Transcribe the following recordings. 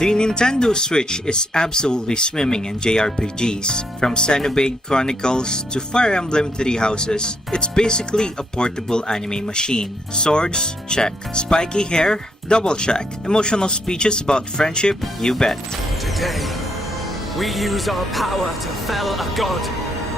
The Nintendo Switch is absolutely swimming in JRPGs. From Xenoblade Chronicles to Fire Emblem Three Houses, it's basically a portable anime machine. Swords? Check. Spiky hair? Double check. Emotional speeches about friendship? You bet. Today, we use our power to fell a god,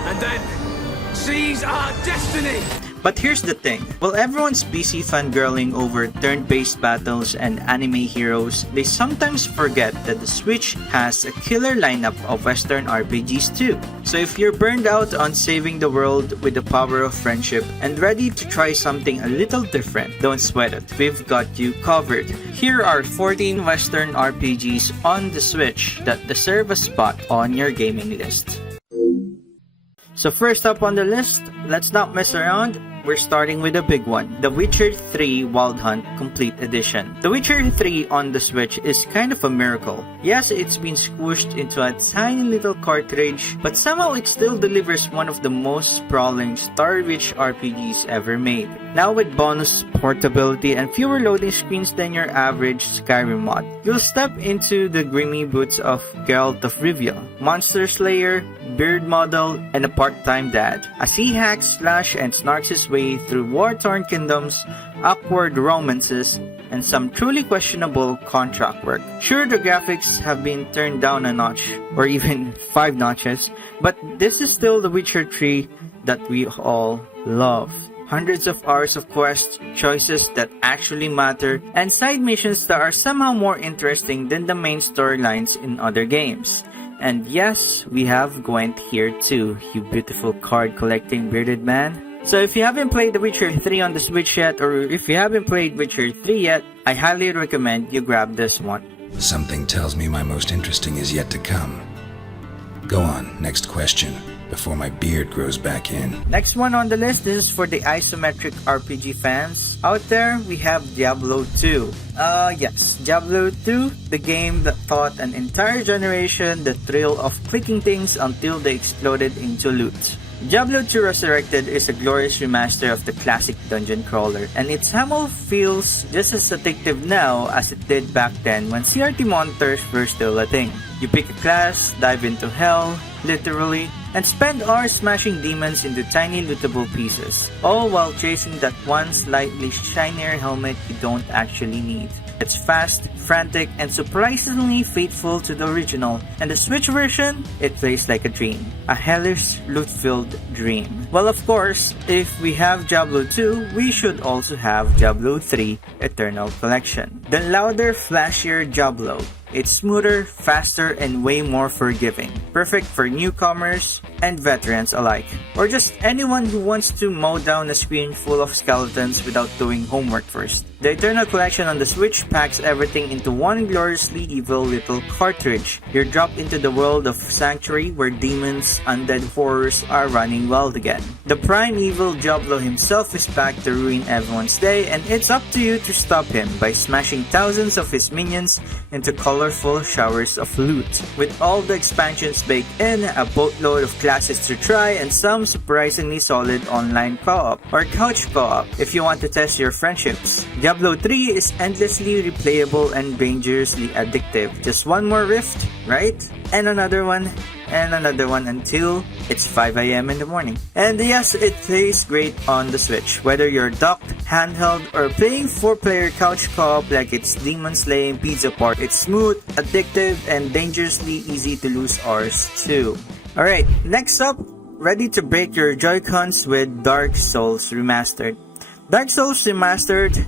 and then seize our destiny! But here's the thing, while everyone's busy fangirling over turn-based battles and anime heroes, they sometimes forget that the Switch has a killer lineup of Western RPGs too. So if you're burned out on saving the world with the power of friendship and ready to try something a little different, don't sweat it, we've got you covered. Here are 14 Western RPGs on the Switch that deserve a spot on your gaming list. So first up on the list, let's not mess around. We're starting with a big one, The Witcher 3 Wild Hunt Complete Edition. The Witcher 3 on the Switch is kind of a miracle. Yes, it's been squished into a tiny little cartridge, but somehow it still delivers one of the most sprawling, story-rich RPGs ever made. Now with bonus portability and fewer loading screens than your average Skyrim mod, you'll step into the grimy boots of Geralt of Rivia, Monster Slayer, beard model, and a part-time dad, as he hacks, slash, and snarks his way through war-torn kingdoms, awkward romances, and some truly questionable contract work. Sure, the graphics have been turned down a notch, or even 5 notches, but this is still The Witcher 3 that we all love. Hundreds of hours of quests, choices that actually matter, and side missions that are somehow more interesting than the main storylines in other games. And yes, we have Gwent here too, you beautiful card collecting bearded man. So if you haven't played The Witcher 3 on the Switch yet, or if you haven't played Witcher 3 yet, I highly recommend you grab this one. Something tells me my most interesting is yet to come. Go on, next question, before my beard grows back in. Next one on the list, this is for the isometric RPG fans. Out there, we have Diablo 2. Yes, Diablo 2, the game that taught an entire generation the thrill of clicking things until they exploded into loot. Diablo 2 Resurrected is a glorious remaster of the classic dungeon crawler, and its hammer feels just as addictive now as it did back then when CRT monitors were still a thing. You pick a class, dive into hell, literally, and spend hours smashing demons into tiny lootable pieces, all while chasing that one slightly shinier helmet you don't actually need. It's fast, frantic, and surprisingly faithful to the original, and the Switch version, it plays like a dream. A hellish, loot-filled dream. Well, of course, if we have Diablo 2, we should also have Diablo 3 Eternal Collection. The louder, flashier Diablo. It's smoother, faster, and way more forgiving. Perfect for newcomers and veterans alike. Or just anyone who wants to mow down a screen full of skeletons without doing homework first. The Eternal Collection on the Switch packs everything into one gloriously evil little cartridge. You're dropped into the world of Sanctuary where demons, undead horrors are running wild again. The prime evil Diablo himself is back to ruin everyone's day, and it's up to you to stop him by smashing thousands of his minions into colorful showers of loot. With all the expansions baked in, a boatload of classes to try, and some surprisingly solid online co-op or couch co-op if you want to test your friendships. Diablo 3 is endlessly replayable and dangerously addictive. Just one more rift, right? And another one until it's 5 AM in the morning. And yes, it plays great on the Switch. Whether you're docked, handheld, or playing 4-player couch co-op like it's Demon Slaying Pizza Party, it's smooth, addictive, and dangerously easy to lose hours too. Alright, next up, ready to break your Joy-Cons with Dark Souls Remastered. Dark Souls Remastered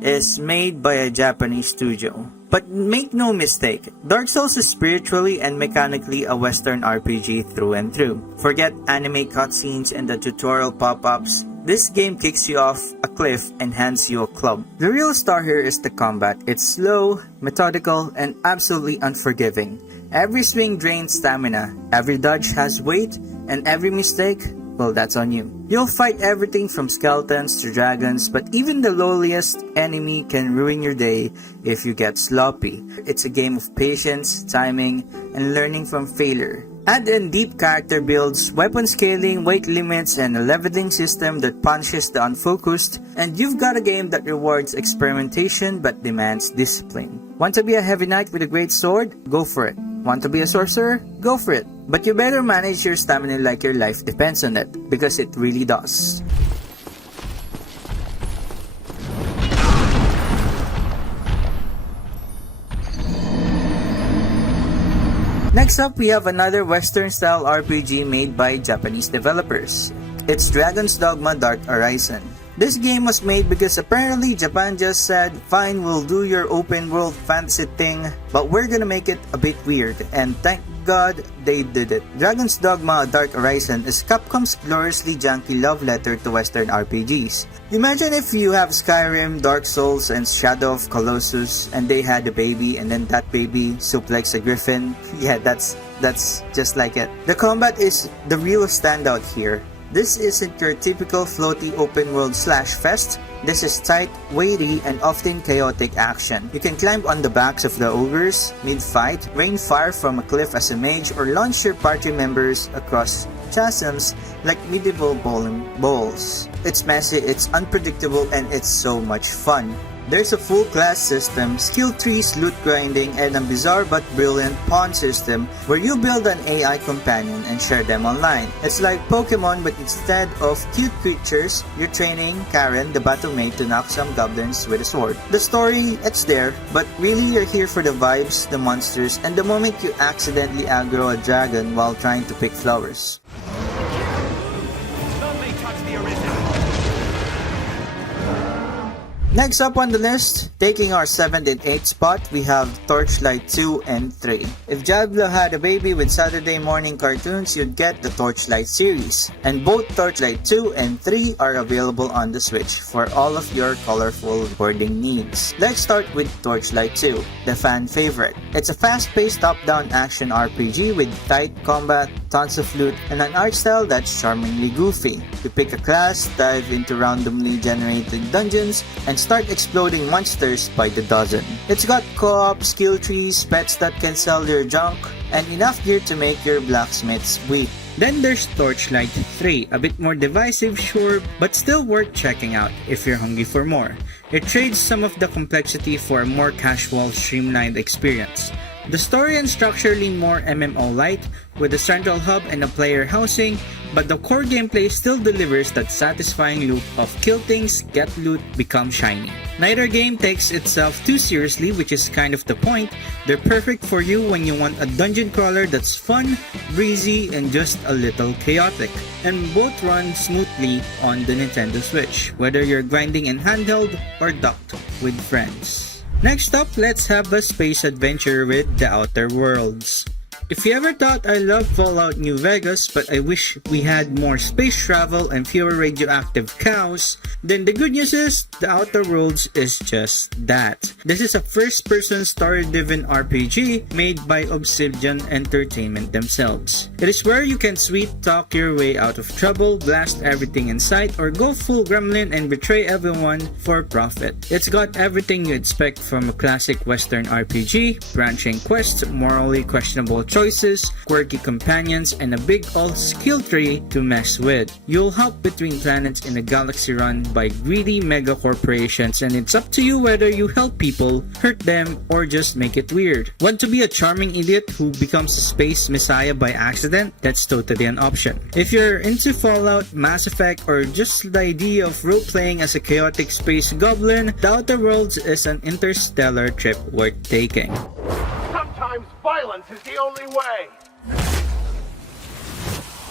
is made by a Japanese studio. But make no mistake, Dark Souls is spiritually and mechanically a Western RPG through and through. Forget anime cutscenes and the tutorial pop-ups. This game kicks you off a cliff and hands you a club. The real star here is the combat. It's slow, methodical, and absolutely unforgiving. Every swing drains stamina, every dodge has weight, and every mistake, well, that's on you. You'll fight everything from skeletons to dragons, but even the lowliest enemy can ruin your day if you get sloppy. It's a game of patience, timing, and learning from failure. Add in deep character builds, weapon scaling, weight limits, and a leveling system that punishes the unfocused, and you've got a game that rewards experimentation but demands discipline. Want to be a heavy knight with a great sword? Go for it. Want to be a sorcerer? Go for it. But you better manage your stamina like your life depends on it, because it really does. Next up, we have another Western-style RPG made by Japanese developers. It's Dragon's Dogma Dark Arisen. This game was made because apparently Japan just said, fine, we'll do your open world fantasy thing, but we're gonna make it a bit weird, and thank God they did it. Dragon's Dogma Dark Arisen is Capcom's gloriously janky love letter to Western RPGs. Imagine if you have Skyrim, Dark Souls, and Shadow of Colossus, and they had a baby, and then that baby suplexes a griffin. Yeah, that's just like it. The combat is the real standout here. This isn't your typical floaty open world /fest. This is tight, weighty, and often chaotic action. You can climb on the backs of the ogres mid-fight, rain fire from a cliff as a mage, or launch your party members across chasms like medieval bowling balls. It's messy, it's unpredictable, and it's so much fun. There's a full class system, skill trees, loot grinding, and a bizarre but brilliant pawn system where you build an AI companion and share them online. It's like Pokemon, but instead of cute creatures, you're training Karen, the battle mate, to knock some goblins with a sword. The story, it's there, but really you're here for the vibes, the monsters, and the moment you accidentally aggro a dragon while trying to pick flowers. None may touch the Arisen. Next up on the list, taking our 7th and 8th spot, we have Torchlight 2 and 3. If Diablo had a baby with Saturday morning cartoons, you'd get the Torchlight series. And both Torchlight 2 and 3 are available on the Switch for all of your colorful boarding needs. Let's start with Torchlight 2, the fan favorite. It's a fast-paced top-down action RPG with tight combat, tons of loot, and an art style that's charmingly goofy. You pick a class, dive into randomly generated dungeons, and start exploding monsters by the dozen. It's got co-op, skill trees, pets that can sell your junk, and enough gear to make your blacksmiths weep. Then there's Torchlight 3, a bit more divisive, sure, but still worth checking out if you're hungry for more. It trades some of the complexity for a more casual, streamlined experience. The story and structure lean more MMO-light, with a central hub and a player housing, but the core gameplay still delivers that satisfying loop of kill things, get loot, become shiny. Neither game takes itself too seriously, which is kind of the point. They're perfect for you when you want a dungeon crawler that's fun, breezy, and just a little chaotic. And both run smoothly on the Nintendo Switch, whether you're grinding in handheld or docked with friends. Next up, let's have a space adventure with The Outer Worlds. If you ever thought I love Fallout New Vegas but I wish we had more space travel and fewer radioactive cows, then the good news is The Outer Worlds is just that. This is a first-person story-driven RPG made by Obsidian Entertainment themselves. It is where you can sweet-talk your way out of trouble, blast everything in sight, or go full gremlin and betray everyone for profit. It's got everything you expect from a classic Western RPG, branching quests, morally questionable choices, quirky companions, and a big old skill tree to mess with. You'll hop between planets in a galaxy run by greedy mega corporations, and it's up to you whether you help people, hurt them, or just make it weird. Want to be a charming idiot who becomes a space messiah by accident? That's totally an option. If you're into Fallout, Mass Effect, or just the idea of role-playing as a chaotic space goblin, The Outer Worlds is an interstellar trip worth taking. Sometimes violence is the only way.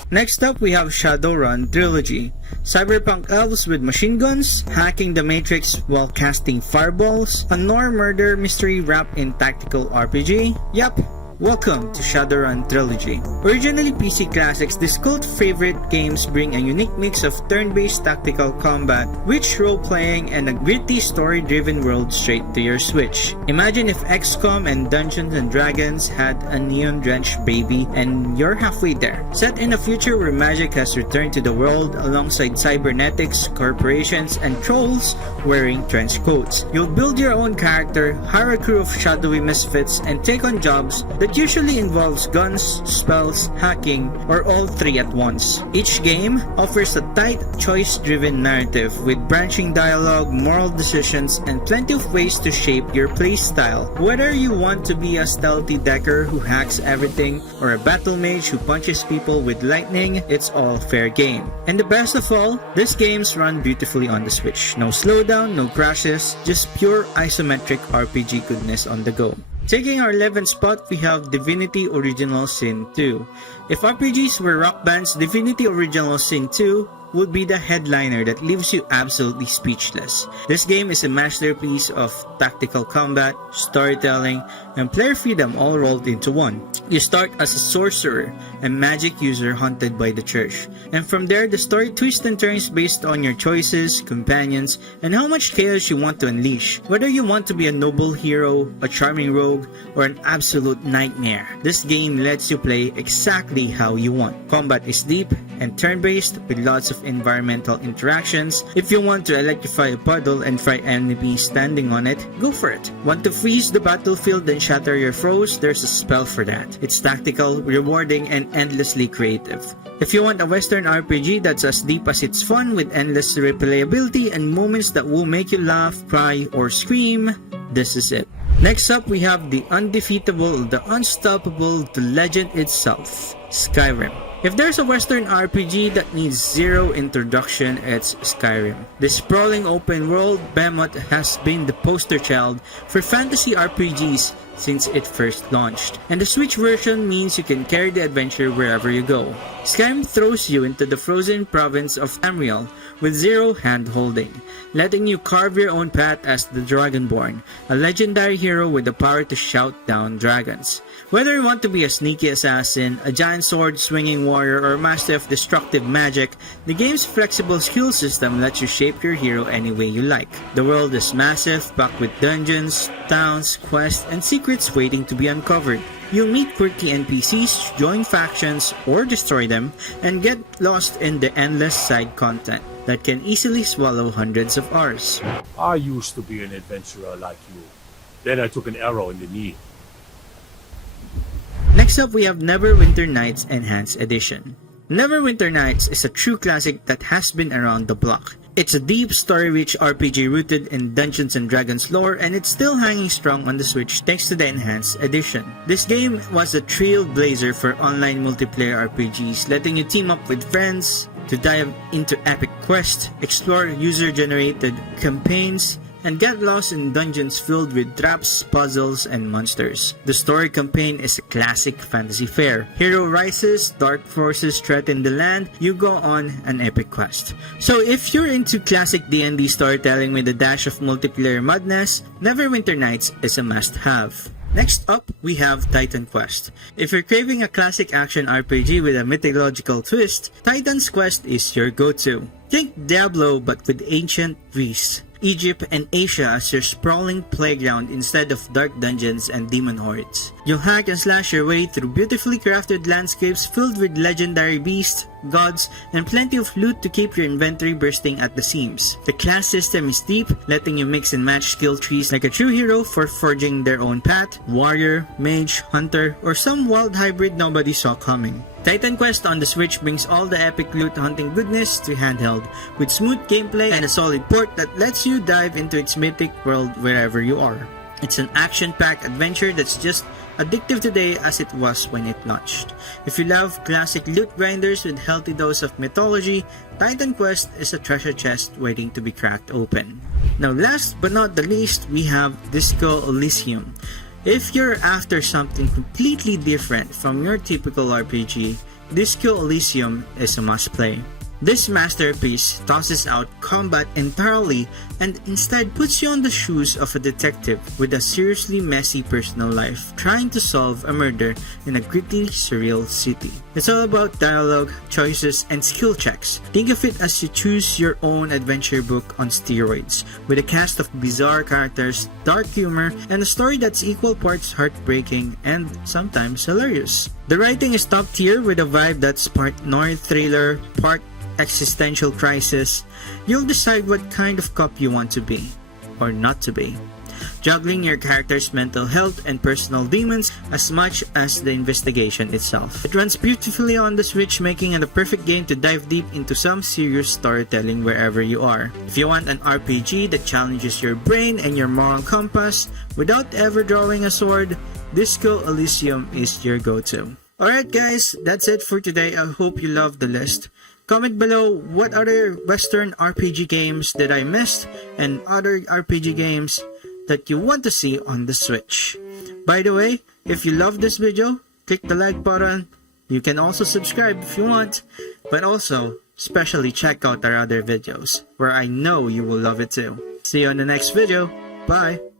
Next up, we have Shadowrun Trilogy. Cyberpunk elves with machine guns, hacking the Matrix while casting fireballs, a Nor murder mystery wrapped in tactical RPG. Yup, welcome to Shadowrun Trilogy. Originally PC classics, these cult favorite games bring a unique mix of turn-based tactical combat, rich role-playing, and a gritty story-driven world straight to your Switch. Imagine if XCOM and Dungeons & Dragons had a neon-drenched baby, and you're halfway there. Set in a future where magic has returned to the world alongside cybernetics, corporations, and trolls wearing trench coats. You'll build your own character, hire a crew of shadowy misfits, and take on jobs that that usually involves guns, spells, hacking, or all three at once. Each game offers a tight, choice-driven narrative with branching dialogue, moral decisions, and plenty of ways to shape your playstyle. Whether you want to be a stealthy decker who hacks everything, or a battle mage who punches people with lightning, it's all fair game. And the best of all, these games run beautifully on the Switch. No slowdown, no crashes, just pure isometric RPG goodness on the go. Taking our 11th spot, we have Divinity Original Sin 2. If RPGs were rock bands, Divinity Original Sin 2 would be the headliner that leaves you absolutely speechless. This game is a masterpiece of tactical combat, storytelling, and player freedom all rolled into one. You start as a sorcerer and magic user haunted by the church, and from there the story twists and turns based on your choices, companions, and how much chaos you want to unleash. Whether you want to be a noble hero, a charming rogue, or an absolute nightmare, this game lets you play exactly how you want. Combat is deep and turn-based with lots of environmental interactions. If you want to electrify a puddle and fry enemies standing on it, go for it. Want to freeze the battlefield and shatter your foes? There's a spell for that. It's tactical, rewarding, and endlessly creative. If you want a Western RPG that's as deep as it's fun with endless replayability and moments that will make you laugh, cry, or scream, this is it. Next up, we have the undefeatable, the unstoppable, the legend itself, Skyrim. If there's a Western RPG that needs zero introduction, it's Skyrim. This sprawling open world behemoth has been the poster child for fantasy RPGs since it first launched, and the Switch version means you can carry the adventure wherever you go. Skyrim throws you into the frozen province of Tamriel with zero hand-holding, letting you carve your own path as the Dragonborn, a legendary hero with the power to shout down dragons. Whether you want to be a sneaky assassin, a giant sword-swinging warrior, or a master of destructive magic, the game's flexible skill system lets you shape your hero any way you like. The world is massive, packed with dungeons, towns, quests, and secrets waiting to be uncovered. You'll meet quirky NPCs, join factions, or destroy them, and get lost in the endless side content that can easily swallow hundreds of hours. I used to be an adventurer like you. Then I took an arrow in the knee. Next up, we have Neverwinter Nights Enhanced Edition. Neverwinter Nights is a true classic that has been around the block. It's a deep, story-rich RPG rooted in Dungeons & Dragons lore, and it's still hanging strong on the Switch thanks to the Enhanced Edition. This game was a trailblazer for online multiplayer RPGs, letting you team up with friends to dive into epic quests, explore user-generated campaigns, and get lost in dungeons filled with traps, puzzles, and monsters. The story campaign is a classic fantasy fare. Hero rises, dark forces threaten the land, you go on an epic quest. So if you're into classic D&D storytelling with a dash of multiplayer madness, Neverwinter Nights is a must-have. Next up, we have Titan Quest. If you're craving a classic action RPG with a mythological twist, Titan's Quest is your go-to. Think Diablo but with ancient Greece, Egypt, and Asia as your sprawling playground instead of dark dungeons and demon hordes. You'll hack and slash your way through beautifully crafted landscapes filled with legendary beasts, gods, and plenty of loot to keep your inventory bursting at the seams. The class system is deep, letting you mix and match skill trees like a true hero for forging their own path, warrior, mage, hunter, or some wild hybrid nobody saw coming. Titan Quest on the Switch brings all the epic loot hunting goodness to handheld, with smooth gameplay and a solid port that lets you dive into its mythic world wherever you are. It's an action-packed adventure that's just addictive today as it was when it launched. If you love classic loot grinders with healthy dose of mythology, Titan Quest is a treasure chest waiting to be cracked open. Now last but not the least, we have Disco Elysium. If you're after something completely different from your typical RPG, Disco Elysium is a must-play. This masterpiece tosses out combat entirely and instead puts you on the shoes of a detective with a seriously messy personal life trying to solve a murder in a gritty, surreal city. It's all about dialogue, choices, and skill checks. Think of it as you choose your own adventure book on steroids, with a cast of bizarre characters, dark humor, and a story that's equal parts heartbreaking and sometimes hilarious. The writing is top tier with a vibe that's part noir thriller, part existential crisis. You'll decide what kind of cop you want to be, or not to be. juggling your character's mental health and personal demons as much as the investigation itself. It runs beautifully on the Switch, making it a perfect game to dive deep into some serious storytelling wherever you are. If you want an RPG that challenges your brain and your moral compass without ever drawing a sword, Disco Elysium is your go-to. Alright guys, that's it for today. I hope you loved the list. Comment below what other Western RPG games that I missed and other RPG games that you want to see on the Switch. By the way, if you love this video, click the like button. You can also subscribe if you want, but also especially check out our other videos where I know you will love it too. See you on the next video. Bye!